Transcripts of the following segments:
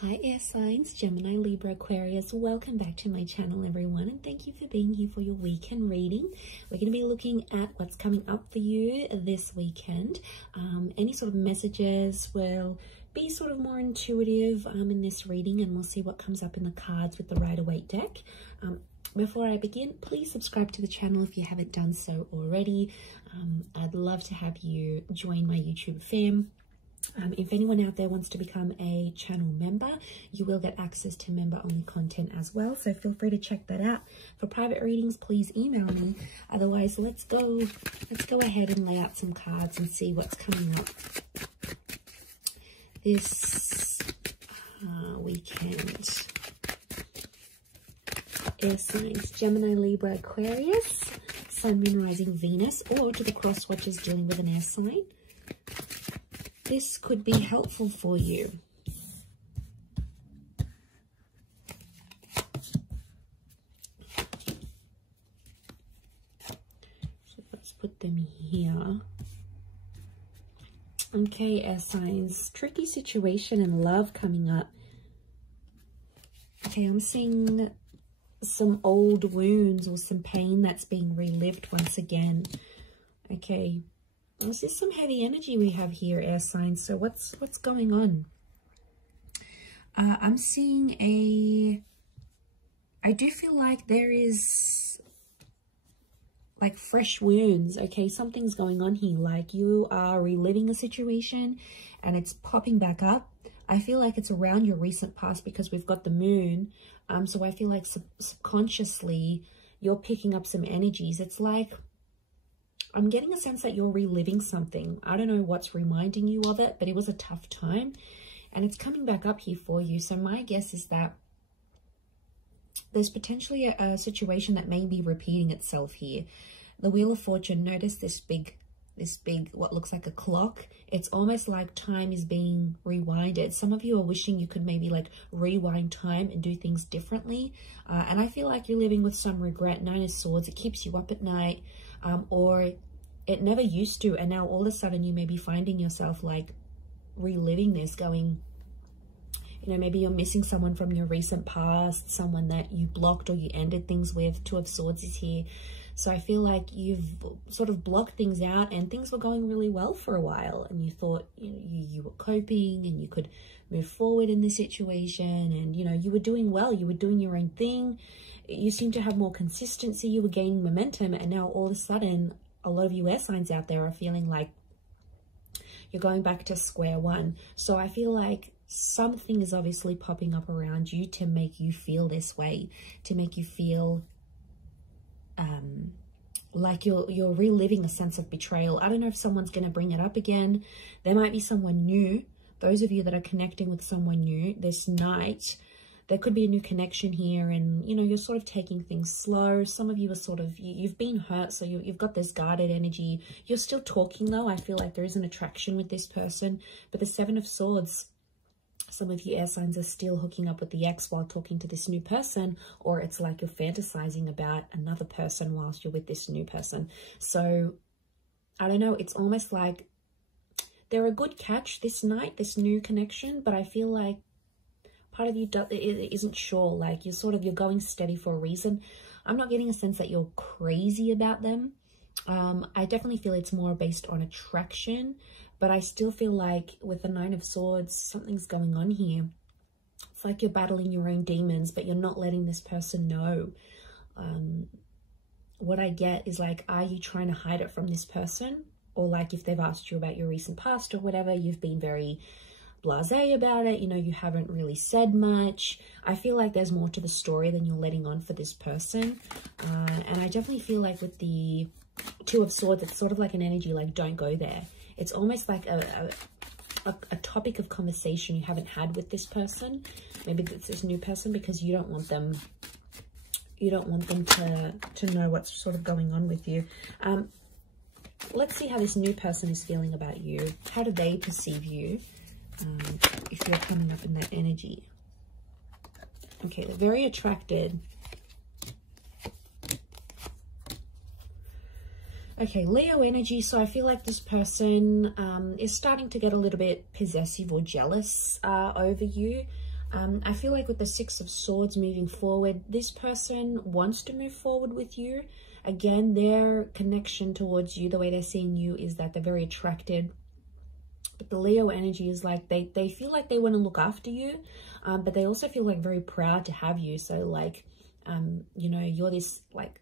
Hi air signs, Gemini, Libra, Aquarius. Welcome back to my channel, everyone, and thank you for being here for your weekend reading. We're going to be looking at what's coming up for you this weekend. Any sort of messages will be sort of more intuitive in this reading, and we'll see what comes up in the cards with the Rider-Waite deck. Before I begin, please subscribe to the channel if you haven't done so already. I'd love to have you join my YouTube fam. If anyone out there wants to become a channel member, you will get access to member-only content as well. So feel free to check that out. For private readings, please email me. Otherwise, let's go ahead and lay out some cards and see what's coming up this weekend. Air signs, Gemini, Libra, Aquarius, Sun, Moon, Rising, Venus, or to the cross watchers dealing with an air sign. This could be helpful for you. So let's put them here. Okay, air signs, tricky situation in love coming up. Okay, I'm seeing some old wounds or some pain that's being relived once again. Okay. This is some heavy energy we have here, air signs. So what's going on? I'm seeing I do feel like there is like fresh wounds. Okay, something's going on here. Like you are reliving a situation and it's popping back up. I feel like it's around your recent past because we've got the moon. So I feel like subconsciously you're picking up some energies. It's like I'm getting a sense that you're reliving something. I don't know what's reminding you of it, but it was a tough time and it's coming back up here for you. So my guess is that there's potentially a situation that may be repeating itself here. The Wheel of Fortune, notice this big, what looks like a clock. It's almost like time is being rewinded. Some of you are wishing you could maybe like rewind time and do things differently. And I feel like you're living with some regret. Nine of Swords, it keeps you up at night. Or it never used to, and now all of a sudden you may be finding yourself like reliving this, going, you know, maybe you're missing someone from your recent past, someone that you blocked or you ended things with. Two of Swords is here. So I feel like you've sort of blocked things out and things were going really well for a while and you thought, you know, you were coping and you could move forward in this situation and, you know, you were doing well, you were doing your own thing. You seem to have more consistency, you were gaining momentum, and now all of a sudden, a lot of you air signs out there are feeling like you're going back to square one. So I feel like something is obviously popping up around you to make you feel this way, to make you feel like you're reliving a sense of betrayal. I don't know if someone's going to bring it up again. There might be someone new. Those of you that are connecting with someone new this night, there could be a new connection here and, you know, you're sort of taking things slow. Some of you are sort of, you've been hurt, so you've got this guarded energy. You're still talking though. I feel like there is an attraction with this person. But the Seven of Swords, some of you air signs are still hooking up with the ex while talking to this new person, or it's like you're fantasizing about another person whilst you're with this new person. So, I don't know, it's almost like they're a good catch this night, this new connection, but I feel like part of you isn't sure, like you're going steady for a reason. I'm not getting a sense that you're crazy about them. I definitely feel it's more based on attraction, but I still feel like with the Nine of Swords, something's going on here. It's like you're battling your own demons, but you're not letting this person know. What I get is like, are you trying to hide it from this person? Or like if they've asked you about your recent past or whatever, you've been very blasé about it, you know, you haven't really said much. I feel like there's more to the story than you're letting on for this person. And I definitely feel like with the Two of Swords, it's sort of like an energy like, don't go there. It's almost like a topic of conversation you haven't had with this person. Maybe it's this new person because you don't want them to know what's sort of going on with you. Let's see how this new person is feeling about you. How do they perceive you? If you're coming up in that energy. Okay, they're very attracted. Okay, Leo energy. So I feel like this person is starting to get a little bit possessive or jealous over you. I feel like with the Six of Swords moving forward, this person wants to move forward with you. Again, their connection towards you, the way they're seeing you, is that they're very attracted. But the Leo energy is like they feel like they want to look after you, but they also feel like very proud to have you. So like, you know, you're this like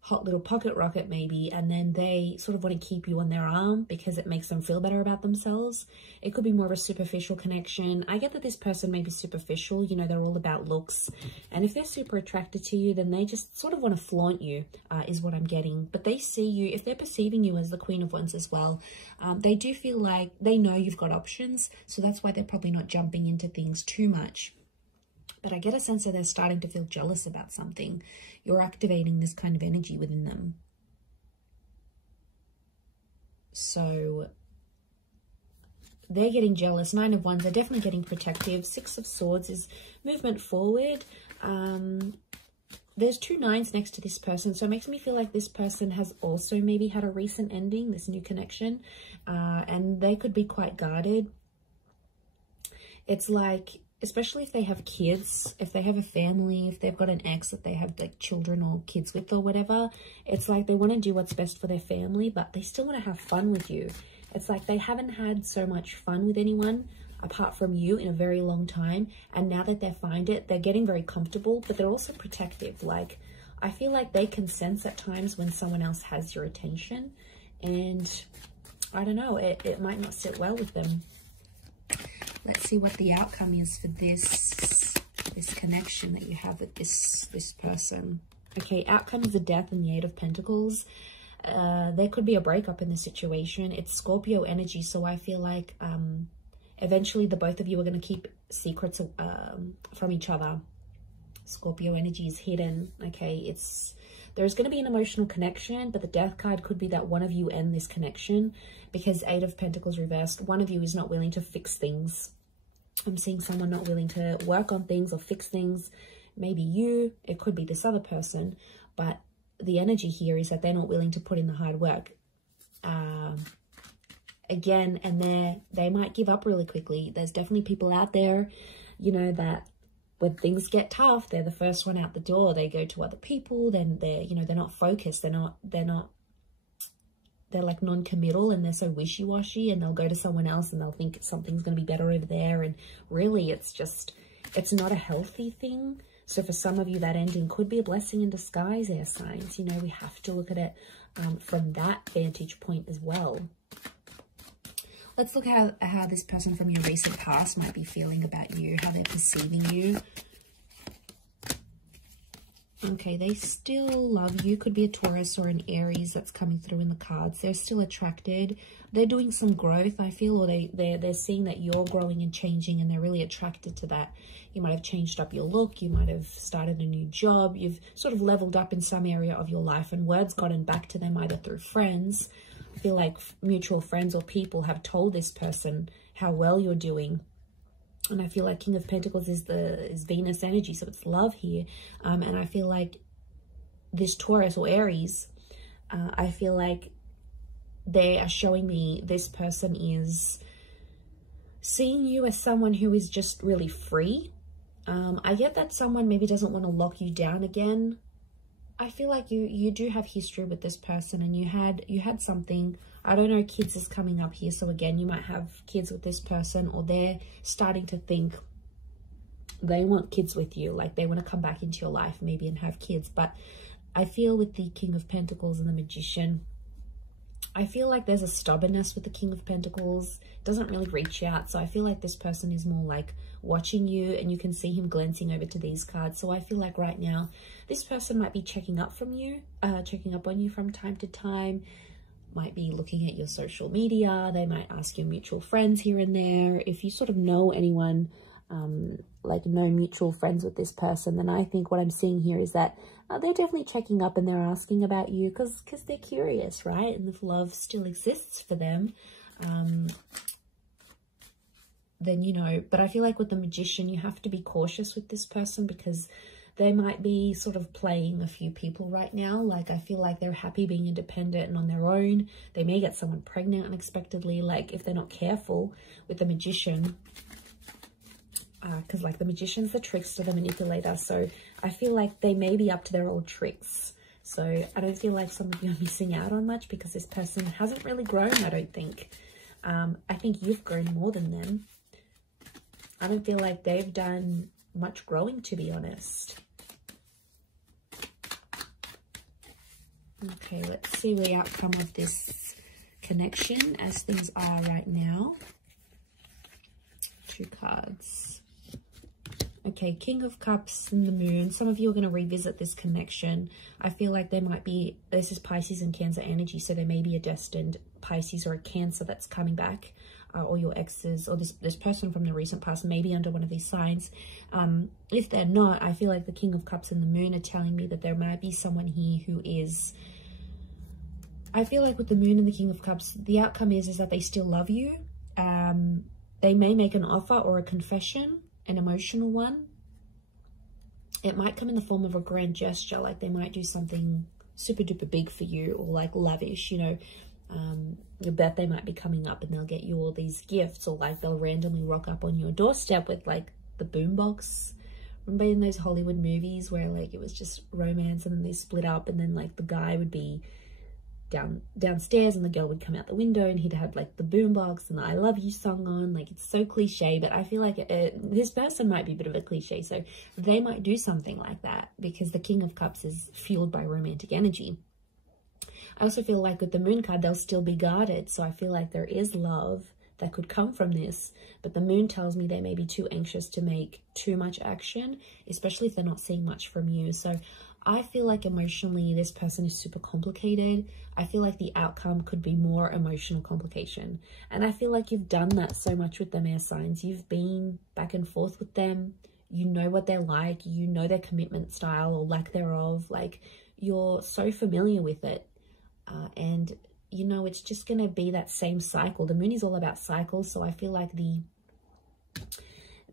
hot little pocket rocket maybe, and then they sort of want to keep you on their arm because it makes them feel better about themselves. It could be more of a superficial connection. I get that this person may be superficial, you know, they're all about looks, and if they're super attracted to you, then they just sort of want to flaunt you, is what I'm getting. But they see you, if they're perceiving you as the Queen of Wands as well, they do feel like they know you've got options, so that's why they're probably not jumping into things too much. But I get a sense that they're starting to feel jealous about something. You're activating this kind of energy within them. So they're getting jealous. Nine of Wands, they're definitely getting protective. Six of Swords is movement forward. There's two nines next to this person, so it makes me feel like this person has also maybe had a recent ending, this new connection, and they could be quite guarded. It's like, especially if they have kids, if they have a family, if they've got an ex that they have like children or kids with or whatever, it's like they want to do what's best for their family, but they still want to have fun with you. It's like they haven't had so much fun with anyone apart from you in a very long time, and now that they find it, they're getting very comfortable, but they're also protective. Like, I feel like they can sense at times when someone else has your attention, and I don't know, it might not sit well with them. Let's see what the outcome is for this connection that you have with this person. Okay, outcome is the Death and the Eight of Pentacles. There could be a breakup in the situation. It's Scorpio energy, so I feel like eventually the both of you are going to keep secrets from each other. Scorpio energy is hidden. Okay, there's going to be an emotional connection, but the Death card could be that one of you end this connection, because Eight of Pentacles reversed, one of you is not willing to fix things. I'm seeing someone not willing to work on things or fix things. Maybe you, it could be this other person, but the energy here is that they're not willing to put in the hard work. Again, and they might give up really quickly. There's definitely people out there, you know, that when things get tough, they're the first one out the door. They go to other people, then they're, you know, they're not focused. They're like non-committal, and they're so wishy-washy, and they'll go to someone else and they'll think something's going to be better over there. And really it's not a healthy thing. So for some of you, that ending could be a blessing in disguise, air signs. You know, we have to look at it from that vantage point as well. Let's look at how this person from your recent past might be feeling about you, how they're perceiving you. Okay, they still love you. Could be a Taurus or an Aries that's coming through in the cards. They're still attracted. They're doing some growth, I feel, or they're seeing that you're growing and changing, and they're really attracted to that. You might have changed up your look. You might have started a new job. You've sort of leveled up in some area of your life, and word's gotten back to them either through friends. I feel like mutual friends or people have told this person how well you're doing. And I feel like King of Pentacles is Venus energy, so it's love here. And I feel like this Taurus or Aries, I feel like they are showing me this person is seeing you as someone who is just really free. I get that someone maybe doesn't want to lock you down again. I feel like you do have history with this person, and you had something. I don't know, kids is coming up here. So again, you might have kids with this person, or they're starting to think they want kids with you. Like they want to come back into your life maybe and have kids. But I feel with the King of Pentacles and the Magician, I feel like there's a stubbornness with the King of Pentacles. Doesn't really reach out. So I feel like this person is more like watching you, and you can see him glancing over to these cards. So I feel like right now, this person might be checking up on you from time to time. Might be looking at your social media. They might ask your mutual friends here and there. If you sort of know anyone, like no mutual friends with this person, then I think what I'm seeing here is that they're definitely checking up, and they're asking about you because they're curious, right? And if love still exists for them, then, you know, but I feel like with the Magician, you have to be cautious with this person because they might be sort of playing a few people right now. Like, I feel like they're happy being independent and on their own. They may get someone pregnant unexpectedly, like if they're not careful with the Magician. because like the magician's the trickster, the manipulator. So I feel like they may be up to their old tricks. So I don't feel like some of you are missing out on much because this person hasn't really grown, I don't think. I think you've grown more than them. I don't feel like they've done much growing, to be honest. Okay, let's see the outcome of this connection as things are right now. 2 cards. Okay, King of Cups and the Moon. Some of you are going to revisit this connection. I feel like there might be, this is Pisces and Cancer energy, so there may be a destined Pisces or a Cancer that's coming back, or your exes, or this person from the recent past may be under one of these signs. If they're not, I feel like the King of Cups and the Moon are telling me that there might be someone here who is, I feel like with the Moon and the King of Cups, the outcome is that they still love you. They may make an offer or a confession, an emotional one. It might come in the form of a grand gesture, like they might do something super duper big for you, or like lavish, you know. Your birthday might be coming up and they'll get you all these gifts, or like they'll randomly rock up on your doorstep with like the boombox. Remember in those Hollywood movies where like it was just romance and then they split up, and then like the guy would be downstairs and the girl would come out the window and he'd have like the boombox and the I love you song on. Like, it's so cliche, but I feel like this person might be a bit of a cliche, so they might do something like that because the King of Cups is fueled by romantic energy. I also feel like with the Moon card, they'll still be guarded, so I feel like there is love that could come from this, but the Moon tells me they may be too anxious to make too much action, especially if they're not seeing much from you. So I feel like emotionally this person is super complicated. I feel like the outcome could be more emotional complication, and I feel like you've done that so much with them air signs. You've been back and forth with them. You know what they're like, you know their commitment style or lack thereof. Like, you're so familiar with it, and you know it's just going to be that same cycle. The Moon is all about cycles, so I feel like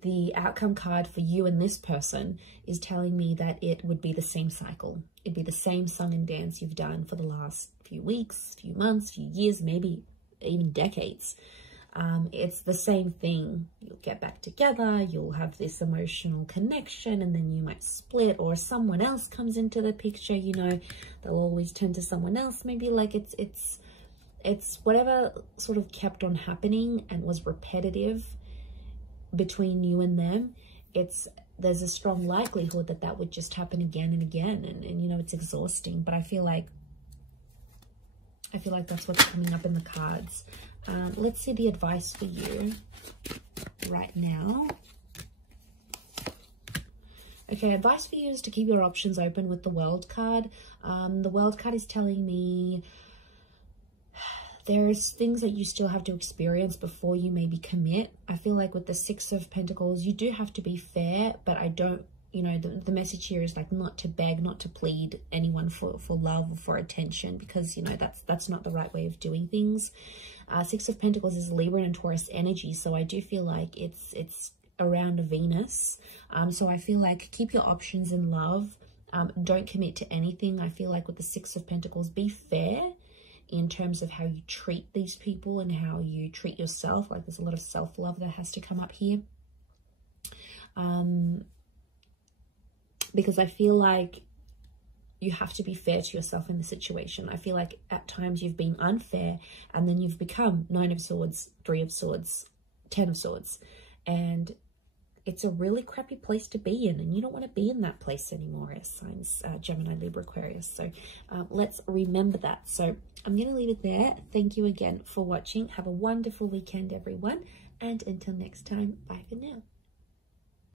the outcome card for you and this person is telling me that it would be the same cycle. It'd be the same song and dance you've done for the last few weeks, few months, few years, maybe even decades. It's the same thing. You'll get back together, you'll have this emotional connection, and then you might split, or someone else comes into the picture. You know, they'll always turn to someone else. Maybe like it's whatever sort of kept on happening and was repetitive between you and them. There's a strong likelihood that that would just happen again and again, and you know, it's exhausting. But I feel like that's what's coming up in the cards. Let's see the advice for you right now. Okay, advice for you is to keep your options open with the World card. The World card is telling me there's things that you still have to experience before you maybe commit. I feel like with the Six of Pentacles, you do have to be fair, but I don't, you know, the message here is like not to beg, not to plead anyone for love or for attention, because, you know, that's not the right way of doing things. Six of Pentacles is Libra and Taurus energy, so I do feel like it's around Venus. So I feel like keep your options in love. Don't commit to anything. I feel like with the Six of Pentacles, be fair in terms of how you treat these people and how you treat yourself. Like, there's a lot of self-love that has to come up here. Because I feel like you have to be fair to yourself in the situation. I feel like at times you've been unfair, and then you've become Nine of Swords, Three of Swords, Ten of Swords, and it's a really crappy place to be in, and you don't want to be in that place anymore, as signs Gemini, Libra, Aquarius. So let's remember that. So I'm going to leave it there. Thank you again for watching. Have a wonderful weekend, everyone, and until next time, bye for now.